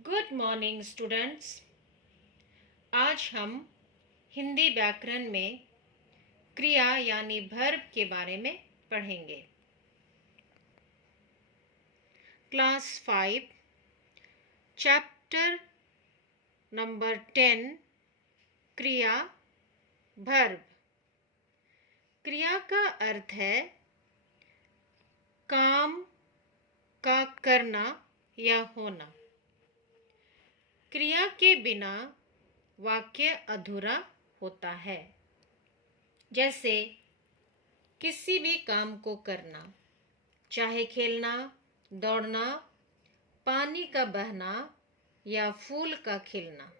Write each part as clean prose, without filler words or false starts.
Good morning students. आज हम हिंदी व्याकरण में क्रिया यानी वर्ब के बारे में पढ़ेंगे। क्लास 5 चैप्टर नंबर 10 क्रिया वर्ब। क्रिया का अर्थ है काम का करना या होना। क्रिया के बिना वाक्य अधूरा होता है। जैसे किसी भी काम को करना, चाहे खेलना, दौड़ना, पानी का बहना या फूल का खिलना।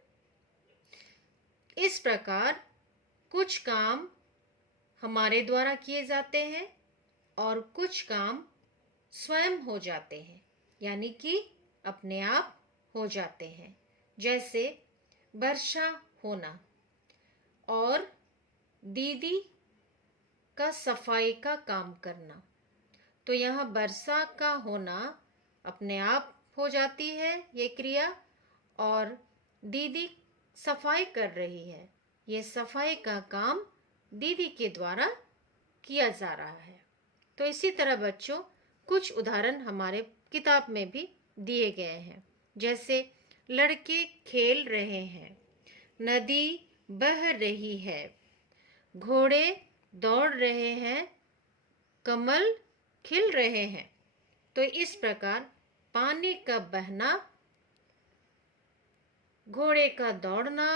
इस प्रकार कुछ काम हमारे द्वारा किए जाते हैं और कुछ काम स्वयं हो जाते हैं, यानी कि अपने आप हो जाते हैं। जैसे वर्षा होना और दीदी का सफाई का काम करना। तो यहाँ वर्षा का होना अपने आप हो जाती है ये क्रिया, और दीदी सफाई कर रही है, ये सफाई का काम दीदी के द्वारा किया जा रहा है। तो इसी तरह बच्चों कुछ उदाहरण हमारे किताब में भी दिए गए हैं। जैसे लड़के खेल रहे हैं, नदी बह रही है, घोड़े दौड़ रहे हैं, कमल खिल रहे हैं। तो इस प्रकार पानी का बहना, घोड़े का दौड़ना,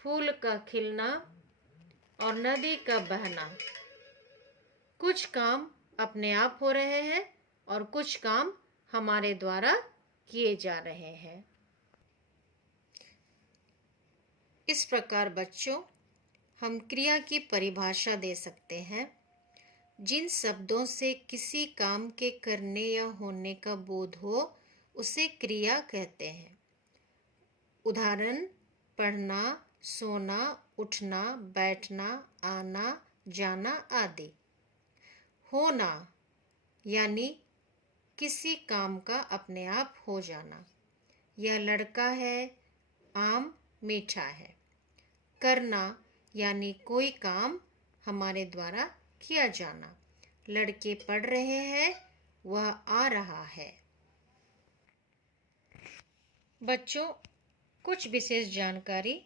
फूल का खिलना और नदी का बहना, कुछ काम अपने आप हो रहे हैं और कुछ काम हमारे द्वारा किए जा रहे हैं। इस प्रकार बच्चों हम क्रिया की परिभाषा दे सकते हैं। जिन शब्दों से किसी काम के करने या होने का बोध हो उसे क्रिया कहते हैं। उदाहरण पढ़ना, सोना, उठना, बैठना, आना, जाना आदि। होना यानी किसी काम का अपने आप हो जाना। यह लड़का है, आम मीठा है। करना यानी कोई काम हमारे द्वारा किया जाना। लड़के पढ़ रहे हैं, वह आ रहा है। बच्चों कुछ विशेष जानकारी,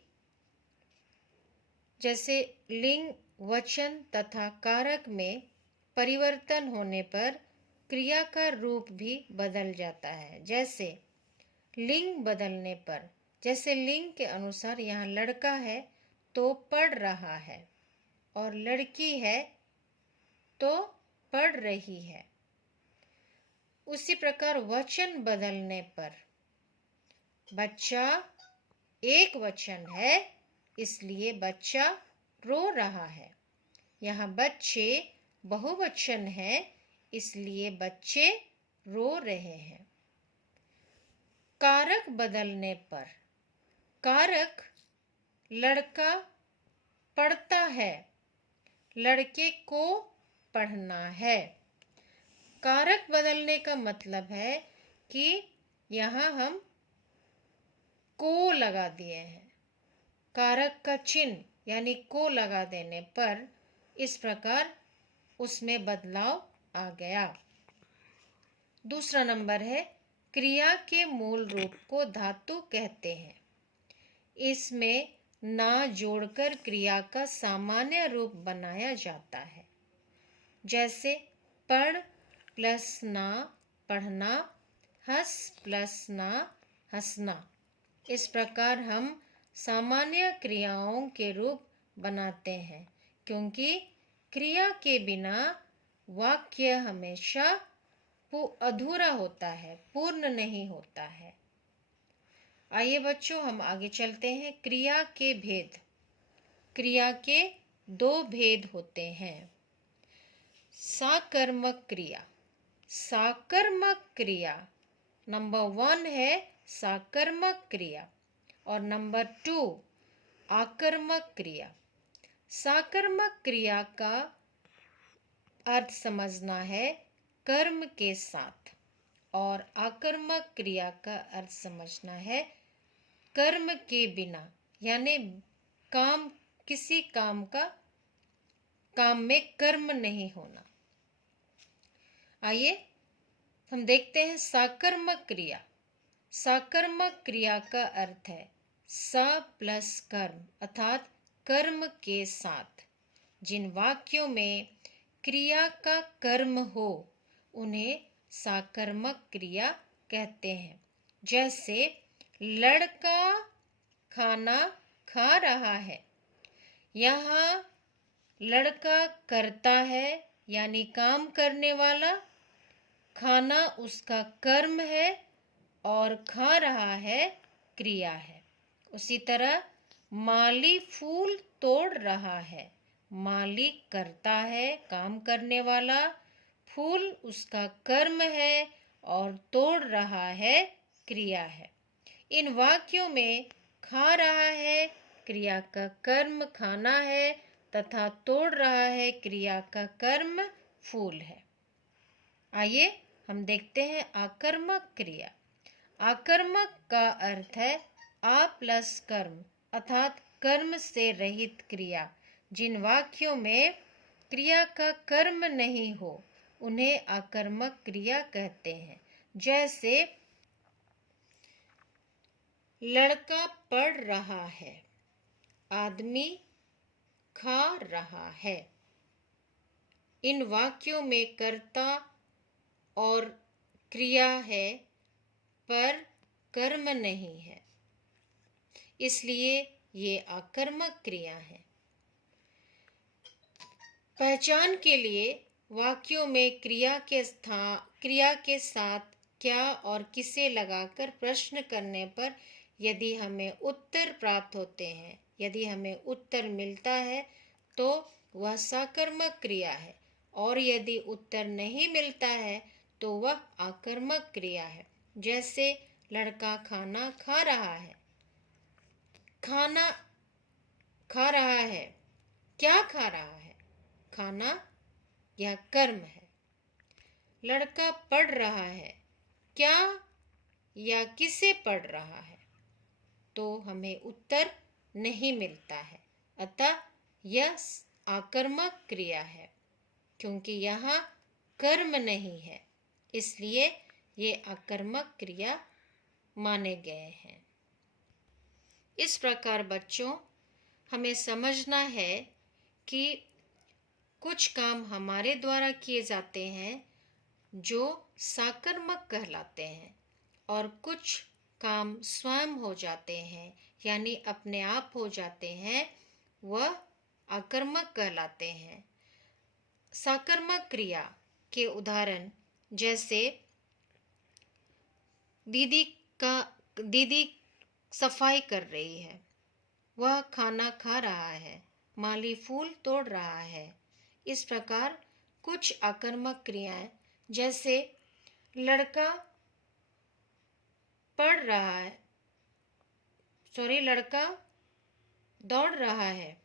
जैसे लिंग, वचन तथा कारक में परिवर्तन होने पर क्रिया का रूप भी बदल जाता है। जैसे लिंग बदलने पर, जैसे लिंग के अनुसार यहाँ लड़का है तो पढ़ रहा है और लड़की है तो पढ़ रही है। उसी प्रकार वचन बदलने पर, बच्चा एक वचन है इसलिए बच्चा रो रहा है। यहाँ बच्चे बहुवचन है इसलिए बच्चे रो रहे हैं। कारक बदलने पर, कारक लड़का पढ़ता है, लड़के को पढ़ना है। कारक बदलने का मतलब है कि यहाँ हम को लगा दिए हैं। कारक का चिन्ह यानी को लगा देने पर इस प्रकार उसमें बदलाव आ गया। दूसरा नंबर है क्रिया के मूल रूप को धातु कहते हैं। इसमें ना जोड़कर क्रिया का सामान्य रूप बनाया जाता है। जैसे पढ़ प्लस ना पढ़ना, हंस प्लस ना हंसना। इस प्रकार हम सामान्य क्रियाओं के रूप बनाते हैं, क्योंकि क्रिया के बिना वाक्य हमेशा अधूरा होता है, पूर्ण नहीं होता है। आइए बच्चों हम आगे चलते हैं। क्रिया के भेद। क्रिया के दो भेद होते हैं। साकर्मक क्रिया। साकर्मक क्रिया नंबर 1 है साकर्मक क्रिया और नंबर 2 आकर्मक क्रिया। साकर्मक क्रिया का अर्थ समझना है कर्म के साथ, और आकर्मक क्रिया का अर्थ समझना है कर्म के बिना, यानी किसी काम में कर्म नहीं होना। आइए हम देखते हैं साकर्मक क्रिया। साकर्मक क्रिया का अर्थ है सा प्लस कर्म, अर्थात कर्म के साथ। जिन वाक्यों में क्रिया का कर्म हो उन्हें साकर्मक क्रिया कहते हैं। जैसे लड़का खाना खा रहा है। यहाँ लड़का करता है यानी काम करने वाला, खाना उसका कर्म है और खा रहा है क्रिया है। उसी तरह माली फूल तोड़ रहा है। माली करता है, काम करने वाला, फूल उसका कर्म है और तोड़ रहा है क्रिया है। इन वाक्यों में खा रहा है क्रिया का कर्म खाना है तथा तोड़ रहा है क्रिया का कर्म फूल है। आइए हम देखते हैं आकर्मक क्रिया। आकर्मक का अर्थ है आ प्लस कर्म, अर्थात कर्म से रहित क्रिया। जिन वाक्यों में क्रिया का कर्म नहीं हो उन्हें आकर्मक क्रिया कहते हैं। जैसे लड़का पढ़ रहा है, आदमी खा रहा है। इन वाक्यों में कर्ता और क्रिया है पर कर्म नहीं है, इसलिए ये आकर्मक क्रिया है। पहचान के लिए वाक्यों में क्रिया के साथ क्या और किसे लगाकर प्रश्न करने पर यदि हमें उत्तर प्राप्त होते हैं, यदि हमें उत्तर मिलता है तो वह साकर्मक क्रिया है, और यदि उत्तर नहीं मिलता है तो वह आकर्मक क्रिया है। जैसे लड़का खाना खा रहा है। खाना खा रहा है, क्या खा रहा है? खाना यह कर्म है। लड़का पढ़ रहा है, क्या या किसे पढ़ रहा है? तो हमें उत्तर नहीं मिलता है, अतः यह आकर्मक क्रिया है। क्योंकि यहाँ कर्म नहीं है, इसलिए ये आकर्मक क्रिया माने गए हैं। इस प्रकार बच्चों, हमें समझना है कि कुछ काम हमारे द्वारा किए जाते हैं जो साकर्मक कहलाते हैं, और कुछ काम स्वयं हो जाते हैं यानी अपने आप हो जाते हैं, वह आकर्मक कहलाते हैं। साकर्मक क्रिया के उदाहरण जैसे दीदी सफाई कर रही है, वह खाना खा रहा है, माली फूल तोड़ रहा है। इस प्रकार कुछ आकर्मक क्रियाएं जैसे लड़का दौड़ रहा है,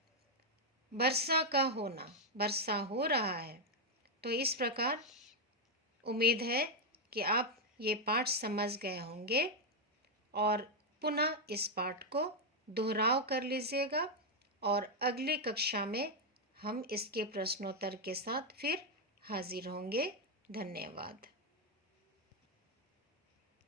वर्षा हो रहा है। तो इस प्रकार उम्मीद है कि आप ये पाठ समझ गए होंगे, और पुनः इस पाठ को दोहराव कर लीजिएगा, और अगली कक्षा में हम इसके प्रश्नोत्तर के साथ फिर हाजिर होंगे। धन्यवाद।